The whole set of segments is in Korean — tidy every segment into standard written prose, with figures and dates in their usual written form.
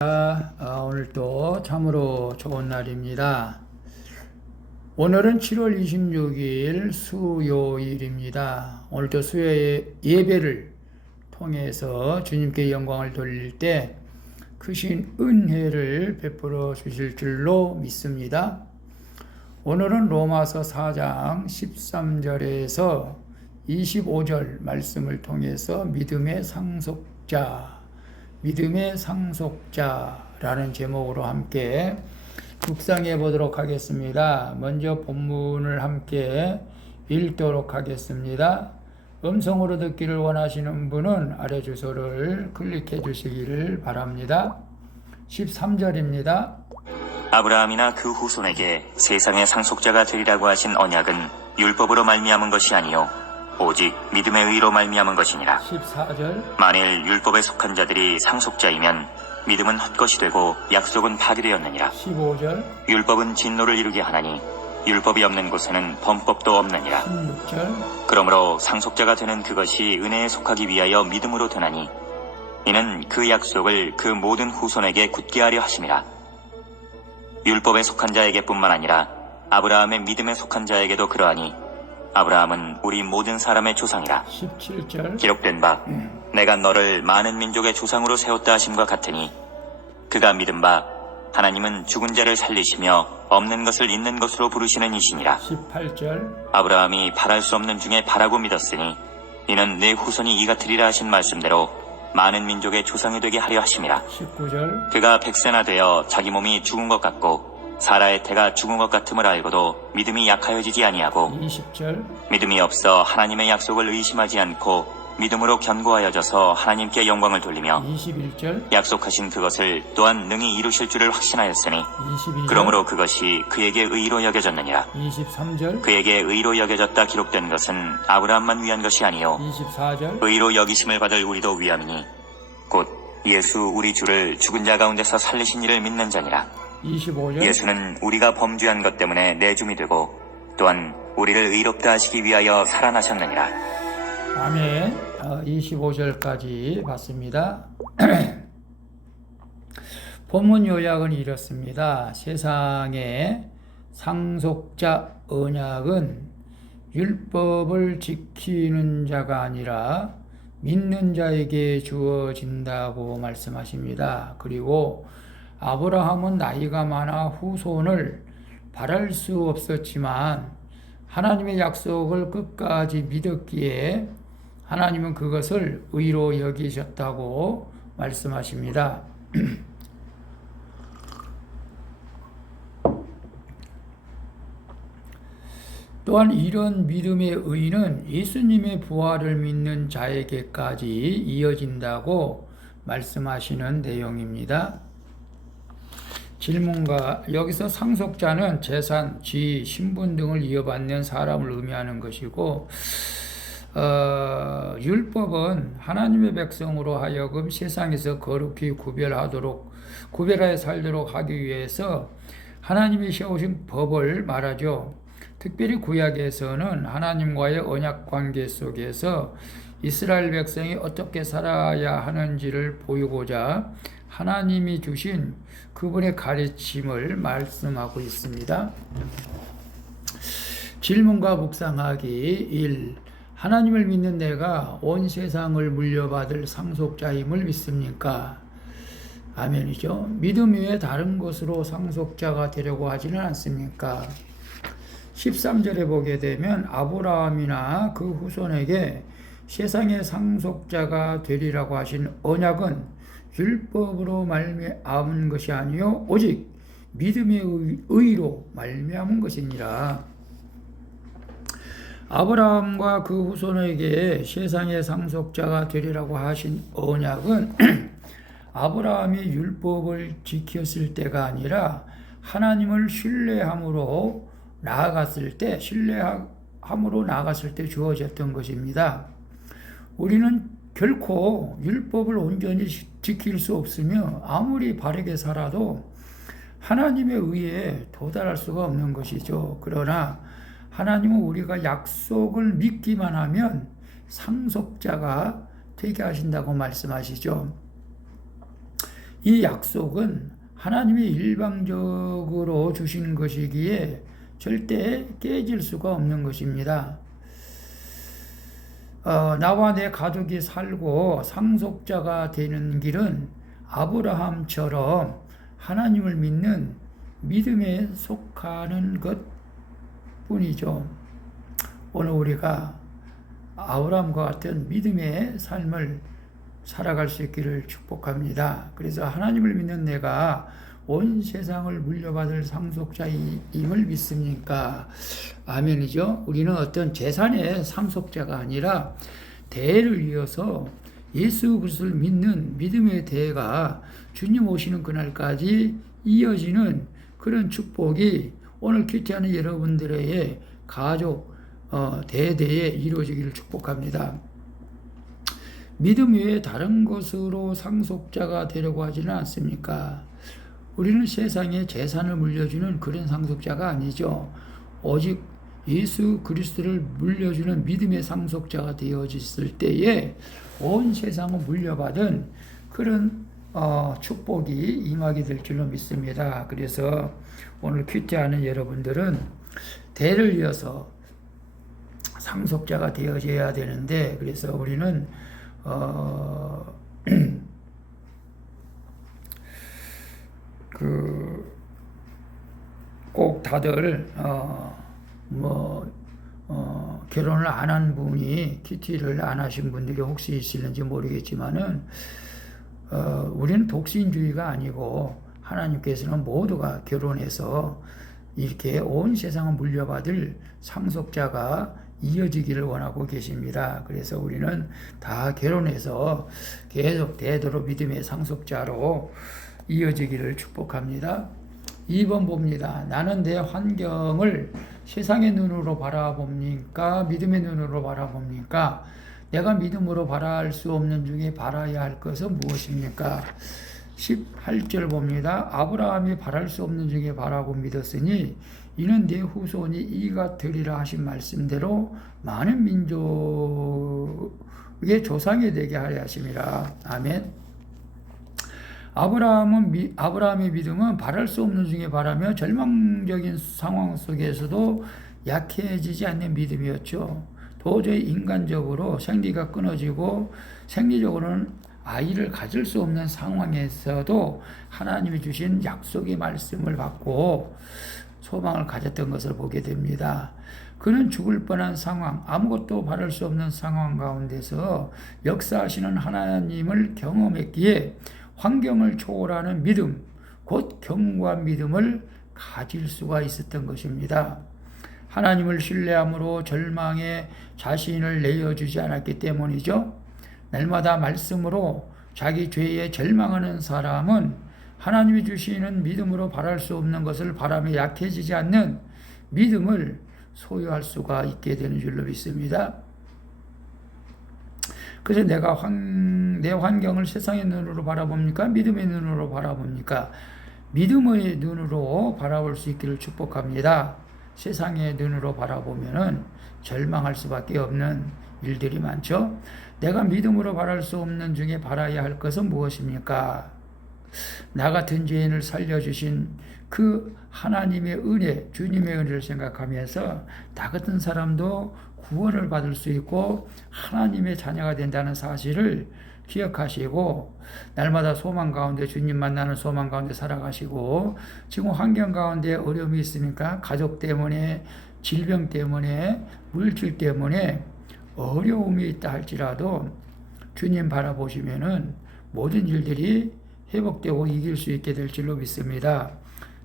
오늘도 참으로 좋은 날입니다. 오늘은 7월 26일 수요일입니다. 오늘도 수요 예배를 통해서 주님께 영광을 돌릴 때 크신 은혜를 베풀어 주실 줄로 믿습니다. 오늘은 로마서 4장 13절에서 25절 말씀을 통해서 믿음의 상속자라는 제목으로 함께 묵상해 보도록 하겠습니다. 먼저 본문을 함께 읽도록 하겠습니다. 음성으로 듣기를 원하시는 분은 아래 주소를 클릭해 주시기를 바랍니다. 13절입니다. 아브라함이나 그 후손에게 세상의 상속자가 되리라고 하신 언약은 율법으로 말미암은 것이 아니요 오직 믿음의 의로 말미암은 것이니라. 14절. 만일 율법에 속한 자들이 상속자이면 믿음은 헛것이 되고 약속은 파기되었느니라. 15절. 율법은 진노를 이루게 하나니 율법이 없는 곳에는 범법도 없느니라. 16절. 그러므로 상속자가 되는 그것이 은혜에 속하기 위하여 믿음으로 되나니 이는 그 약속을 그 모든 후손에게 굳게 하려 하심이라. 율법에 속한 자에게뿐만 아니라 아브라함의 믿음에 속한 자에게도 그러하니 아브라함은 우리 모든 사람의 조상이라. 17절. 기록된 바 내가 너를 많은 민족의 조상으로 세웠다 하심과 같으니 그가 믿은 바 하나님은 죽은 자를 살리시며 없는 것을 있는 것으로 부르시는 이시니라. 18절. 아브라함이 바랄 수 없는 중에 바라고 믿었으니 이는 내 후손이 이같으리라 하신 말씀대로 많은 민족의 조상이 되게 하려 하심이라. 19절. 그가 백세나 되어 자기 몸이 죽은 것 같고 사라의 태가 죽은 것 같음을 알고도 믿음이 약하여지지 아니하고 20절. 믿음이 없어 하나님의 약속을 의심하지 않고 믿음으로 견고하여져서 하나님께 영광을 돌리며 21절. 약속하신 그것을 또한 능히 이루실 줄을 확신하였으니 22절. 그러므로 그것이 그에게 의로 여겨졌느니라. 23절. 그에게 의로 여겨졌다 기록된 것은 아브라함만 위한 것이 아니요 24절. 의로 여기심을 받을 우리도 위함이니 곧 예수 우리 주를 죽은 자 가운데서 살리신 이를 믿는 자니라. 25절. 예수는 우리가 범죄한 것 때문에 내줌이 되고 또한 우리를 의롭다 하시기 위하여 살아나셨느니라. 아멘. 25절까지 봤습니다. 본문 요약은 이렇습니다. 세상의 상속자 언약은 율법을 지키는 자가 아니라 믿는 자에게 주어진다고 말씀하십니다. 그리고 아브라함은 나이가 많아 후손을 바랄 수 없었지만 하나님의 약속을 끝까지 믿었기에 하나님은 그것을 의로 여기셨다고 말씀하십니다. 또한 이런 믿음의 의는 예수님의 부활을 믿는 자에게까지 이어진다고 말씀하시는 내용입니다. 질문과 여기서 상속자는 재산, 지위, 신분 등을 이어받는 사람을 의미하는 것이고 율법은 하나님의 백성으로 하여금 세상에서 거룩히 구별하여 살도록 하기 위해서 하나님이 세우신 법을 말하죠. 특별히 구약에서는 하나님과의 언약 관계 속에서 이스라엘 백성이 어떻게 살아야 하는지를 보이고자 하나님이 주신 그분의 가르침을 말씀하고 있습니다. 질문과 묵상하기 1. 하나님을 믿는 내가 온 세상을 물려받을 상속자임을 믿습니까? 아멘이죠. 믿음 외에 다른 것으로 상속자가 되려고 하지는 않습니까? 13절에 보게 되면 아브라함이나 그 후손에게 세상의 상속자가 되리라고 하신 언약은 율법으로 말미암은 것이 아니요 오직 믿음의 의로 말미암은 것이니라. 아브라함과 그 후손에게 세상의 상속자가 되리라고 하신 언약은 아브라함이 율법을 지켰을 때가 아니라 하나님을 신뢰함으로 나아갔을 때 주어졌던 것입니다. 우리는 결코 율법을 온전히 지킬 수 없으며 아무리 바르게 살아도 하나님의 의에 도달할 수가 없는 것이죠. 그러나 하나님은 우리가 약속을 믿기만 하면 상속자가 되게 하신다고 말씀하시죠. 이 약속은 하나님이 일방적으로 주신 것이기에 절대 깨질 수가 없는 것입니다. 나와 내 가족이 살고 상속자가 되는 길은 아브라함처럼 하나님을 믿는 믿음에 속하는 것 뿐이죠. 오늘 우리가 아브라함과 같은 믿음의 삶을 살아갈 수 있기를 축복합니다. 그래서 하나님을 믿는 내가 온 세상을 물려받을 상속자임을 믿습니까? 아멘이죠. 우리는 어떤 재산의 상속자가 아니라 대를 이어서 예수 그리스도를 믿는 믿음의 대가 주님 오시는 그날까지 이어지는 그런 축복이 오늘 큐티하는 여러분들의 가족 대대에 이루어지기를 축복합니다. 믿음 외에 다른 것으로 상속자가 되려고 하지는 않습니까? 우리는 세상에 재산을 물려주는 그런 상속자가 아니죠. 오직 예수 그리스도를 물려주는 믿음의 상속자가 되어졌을 때에 온 세상을 물려받은 그런 축복이 임하게 될 줄로 믿습니다. 그래서 오늘 큐티하는 여러분들은 대를 이어서 상속자가 되어져야 되는데, 그래서 우리는 꼭 다들 결혼을 안 한 분이 큐티를 안 하신 분들이 혹시 있을는지 모르겠지만은 우리는 독신주의가 아니고 하나님께서는 모두가 결혼해서 이렇게 온 세상을 물려받을 상속자가 이어지기를 원하고 계십니다. 그래서 우리는 다 결혼해서 계속 대대로 믿음의 상속자로 이어지기를 축복합니다. 2번 봅니다. 나는 내 환경을 세상의 눈으로 바라봅니까? 믿음의 눈으로 바라봅니까? 내가 믿음으로 바라할 수 없는 중에 바라야 할 것은 무엇입니까? 18절 봅니다. 아브라함이 바랄 수 없는 중에 바라고 믿었으니 이는 내 후손이 이가 되리라 하신 말씀대로 많은 민족의 조상이 되게 하려 하심이라. 아멘. 아브라함의 믿음은 바랄 수 없는 중에 바라며 절망적인 상황 속에서도 약해지지 않는 믿음이었죠. 도저히 인간적으로 생리가 끊어지고 생리적으로는 아이를 가질 수 없는 상황에서도 하나님이 주신 약속의 말씀을 받고 소망을 가졌던 것을 보게 됩니다. 그는 죽을 뻔한 상황, 아무것도 바랄 수 없는 상황 가운데서 역사하시는 하나님을 경험했기에 환경을 초월하는 믿음, 곧 견고한 믿음을 가질 수가 있었던 것입니다. 하나님을 신뢰함으로 절망에 자신을 내어주지 않았기 때문이죠. 날마다 말씀으로 자기 죄에 절망하는 사람은 하나님이 주시는 믿음으로 바랄 수 없는 것을 바라며 약해지지 않는 믿음을 소유할 수가 있게 되는 줄로 믿습니다. 그래서 내 환경을 세상의 눈으로 바라봅니까? 믿음의 눈으로 바라봅니까? 믿음의 눈으로 바라볼 수 있기를 축복합니다. 세상의 눈으로 바라보면은 절망할 수밖에 없는 일들이 많죠. 내가 믿음으로 바랄 수 없는 중에 바라야 할 것은 무엇입니까? 나 같은 죄인을 살려주신 그 하나님의 은혜, 주님의 은혜를 생각하면서 나 같은 사람도 구원을 받을 수 있고 하나님의 자녀가 된다는 사실을 기억하시고 날마다 소망 가운데 주님 만나는 소망 가운데 살아가시고 지금 환경 가운데 어려움이 있으니까 가족 때문에 질병 때문에 물질 때문에 어려움이 있다 할지라도 주님 바라보시면은 모든 일들이 회복되고 이길 수 있게 될 줄로 믿습니다.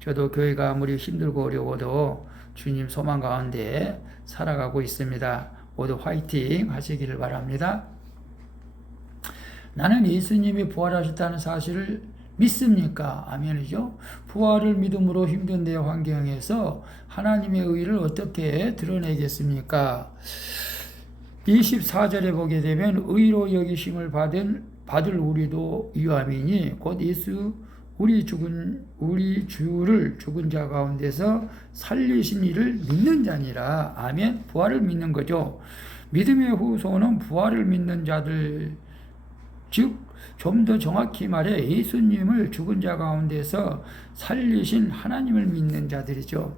저도 교회가 아무리 힘들고 어려워도 주님 소망 가운데 살아가고 있습니다. 모두 화이팅 하시기를 바랍니다. 나는 예수님이 부활하셨다는 사실을 믿습니까? 아멘이죠. 부활을 믿음으로 힘든 내 환경에서 하나님의 의를 어떻게 드러내겠습니까? 24절에 보게 되면 의로 여기심을 받을 우리도 유함이니 곧 예수 우리 주를 죽은 자 가운데서 살리신 이를 믿는 자니라. 아멘. 부활을 믿는 거죠. 믿음의 후손은 부활을 믿는 자들, 즉 좀 더 정확히 말해 예수님을 죽은 자 가운데서 살리신 하나님을 믿는 자들이죠.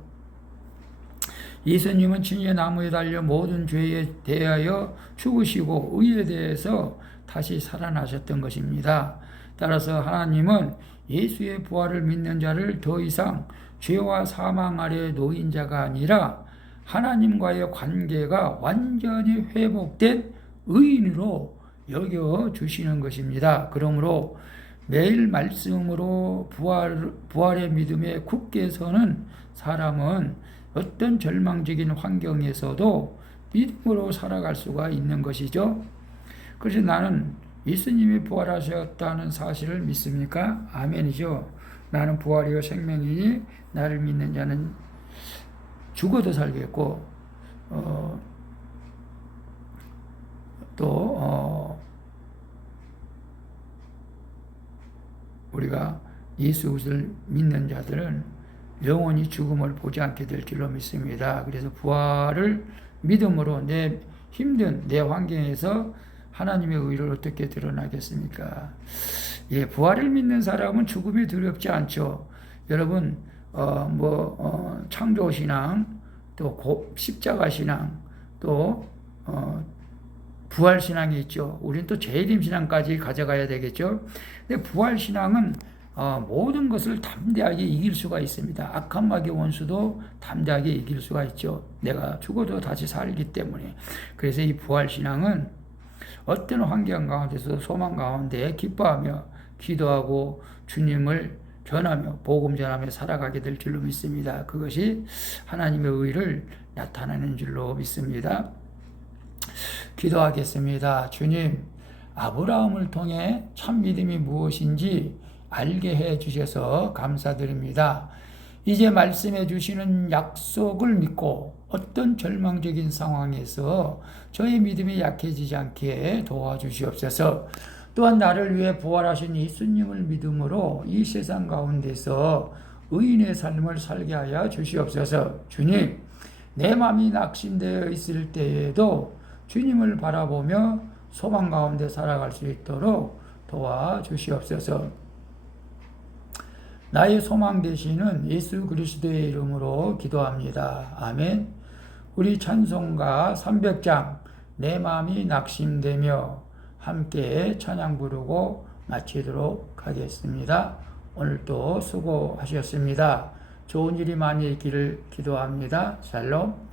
예수님은 친히 나무에 달려 모든 죄에 대하여 죽으시고 의에 대해서 다시 살아나셨던 것입니다. 따라서 하나님은 예수의 부활을 믿는 자를 더 이상 죄와 사망 아래 놓인 자가 아니라 하나님과의 관계가 완전히 회복된 의인으로 여겨주시는 것입니다. 그러므로 매일 말씀으로 부활의 믿음에 굳게 서는 사람은 어떤 절망적인 환경에서도 믿음으로 살아갈 수가 있는 것이죠. 그래서 나는 예수님이 부활하셨다는 사실을 믿습니까? 아멘이죠. 나는 부활이요 생명이니 나를 믿는 자는 죽어도 살겠고 우리가 예수를 믿는 자들은 영원히 죽음을 보지 않게 될 줄로 믿습니다. 그래서 부활을 믿음으로 내 힘든 내 환경에서 하나님의 의를 어떻게 드러나겠습니까? 예, 부활을 믿는 사람은 죽음이 두렵지 않죠. 여러분, 창조신앙, 또 십자가신앙, 또 부활신앙이 있죠. 우리는 또 재림신앙까지 가져가야 되겠죠. 근데 부활신앙은 모든 것을 담대하게 이길 수가 있습니다. 악한 마귀 원수도 담대하게 이길 수가 있죠. 내가 죽어도 다시 살기 때문에. 그래서 이 부활신앙은 어떤 환경 가운데서 소망 가운데 기뻐하며 기도하고 주님을 전하며 복음 전하며 살아가게 될 줄로 믿습니다. 그것이 하나님의 의를 나타내는 줄로 믿습니다. 기도하겠습니다. 주님, 아브라함을 통해 참 믿음이 무엇인지 알게 해 주셔서 감사드립니다. 이제 말씀해 주시는 약속을 믿고 어떤 절망적인 상황에서 저의 믿음이 약해지지 않게 도와주시옵소서. 또한 나를 위해 부활하신 예수님을 믿음으로 이 세상 가운데서 의인의 삶을 살게 하여 주시옵소서. 주님, 내 마음이 낙심되어 있을 때에도 주님을 바라보며 소망 가운데 살아갈 수 있도록 도와주시옵소서. 나의 소망 되시는 예수 그리스도의 이름으로 기도합니다. 아멘. 우리 찬송가 300장 내 마음이 낙심되며 함께 찬양 부르고 마치도록 하겠습니다. 오늘도 수고하셨습니다. 좋은 일이 많이 있기를 기도합니다. 샬롬.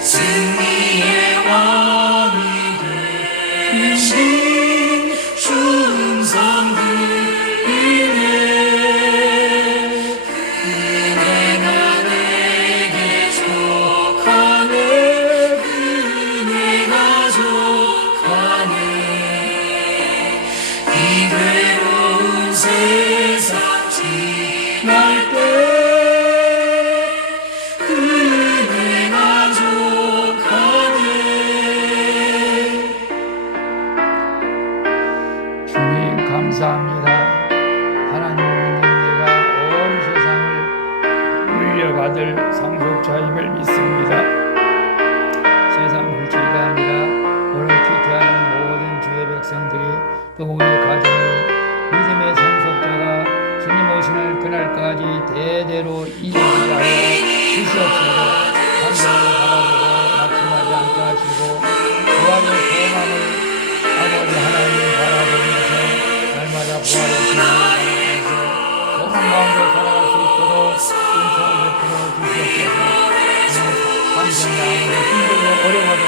승리의 왕이 되신 아들 상속자임을 믿습니다. 세상 물질이 아니라 오늘 기도하는 모든 주의 백성들이 또 우리 가정이 믿음의 상속자가 주님 오시는 그날까지 대대로 이어지게 하여 주시옵소서. 하늘을 바라보고 낙심하지 않게 하시고 부활의 소망을 아버지 하나님 바라보면서 날마다 부활의 소망을 바라보면서 소망 가운데 살아갈 수 있도록 은총을 베풀어 주시옵소서. 환경이 아무리 힘들고 어려워도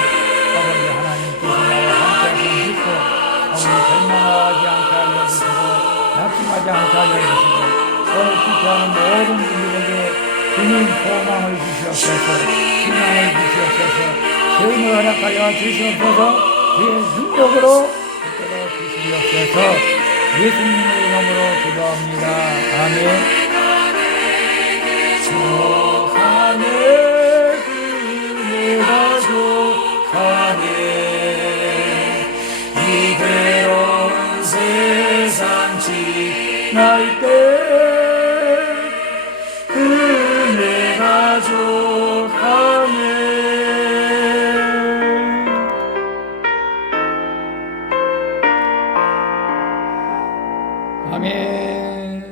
아버지 하나님께서 나와 함께하시는 믿고 아버지 절망하지 않게 알려주시고 낙심하지 않게 알려주시고 오늘 기도하는 모든 분들에게 주님 소망을 주시옵소서. 희망을 주시옵소서. 세움을 허락하여 주시옵소서. 주의 능력으로 붙들어 주시옵소서. 예수님의 이름으로 기도합니다. 아멘. 세상에 그네가 족하네 이대로운 세상 지날 때 그네가 족하네. 아멘.